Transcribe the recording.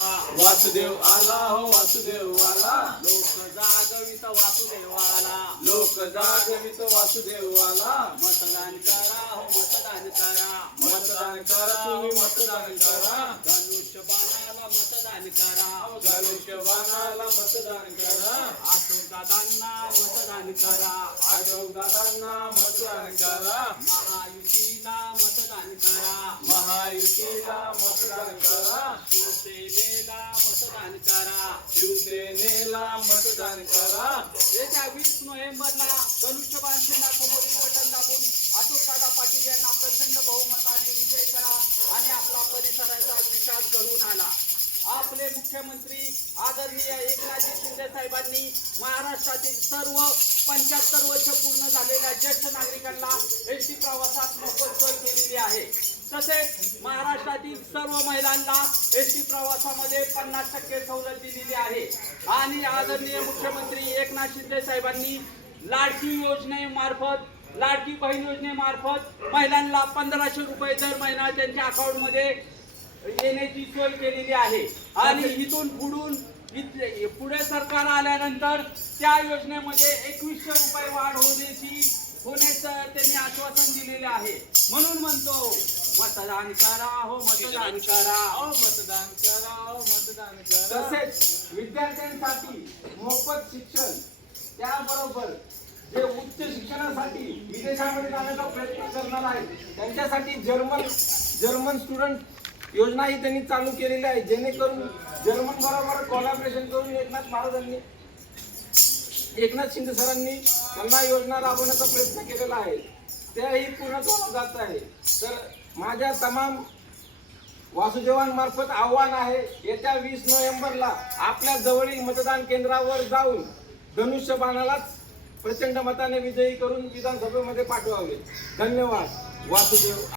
वासुदेव आला हो वासुदेव आला, लोक जागवित वासुदेवाला, लोक जागवित वासुदेव आला। मतदान करा हो मतदान करा, मतदान करा तुम्ही मतदान करा, धनुष्यबाणाला मतदान करा, धनुष्यबाणाला मतदान करा, अशोक दादांना मतदान करा, अशोक दादांना मतदान करा, महायुतीला मतदान करा, महायुतीला मतदान करा, शिवसेनेला मतदान करा, शिवसेनेला मतदान करा। येत्या 20 नोव्हेंबरला धनुष्यबाण चिन्हासमोरील बटन दाबून अशोकदादा पाटील यांना प्रचंड बहुमताने विजय करा आणि आपला परिसराचा विकास घडवून आणा। आपले मुख्यमंत्री आदरणीय एकनाथजी शिंदे साहेबांनी महाराष्ट्रातील सर्व 75 वर्ष पूर्ण झालेल्या ज्येष्ठ नागरिकांना एसटी प्रवासात मोफत सोय केलेली आहे। तसेच महाराष्ट्रातील सर्व महिलांना एसटी प्रवासामध्ये 50% सवलत दिलेली आहे आणि आदरणीय मुख्यमंत्री एकनाथ शिंदे साहेबांनी लाडकी योजनेमार्फत, लाडकी बहीण योजनेमार्फत महिलांना 1500 रुपये दर महिना त्यांच्या अकाउंटमध्ये येण्याची सोय केलेली आहे आणि इथून पुढे सरकार आल्यानंतर त्या योजनेमध्ये 2100 रुपये वाढ होण्याचं त्यांनी आश्वासन दिलेले आहे। म्हणून म्हणतो मतदान करा हो मतदान करा, मतदान करा हो मतदान करा। तसेच विद्यार्थ्यांसाठी मोफत शिक्षण, त्याबरोबर जे उच्च शिक्षणासाठी विदेशामध्ये जाण्याचा प्रयत्न करणार आहेत त्यांच्यासाठी जर्मन स्टुडंट योजना ही त्यांनी चालू केलेली आहे, जेणेकरून जर्मन बरोबर कोलॅबोरेशन करून एकनाथ शिंदे सरांनी त्यांना योजना राबवण्याचा प्रयत्न केलेला आहे, त्याही पूर्णत्वाला जात आहे। तर माझ्या तमाम वासुदेवांमार्फत आव्हान आहे, येत्या 20 नोव्हेंबरला आपल्या जवळील मतदान केंद्रावर जाऊन धनुष्यबाणालाच प्रचंड मताने विजयी करून विधानसभेमध्ये पाठवावे। धन्यवाद। वासुदेव।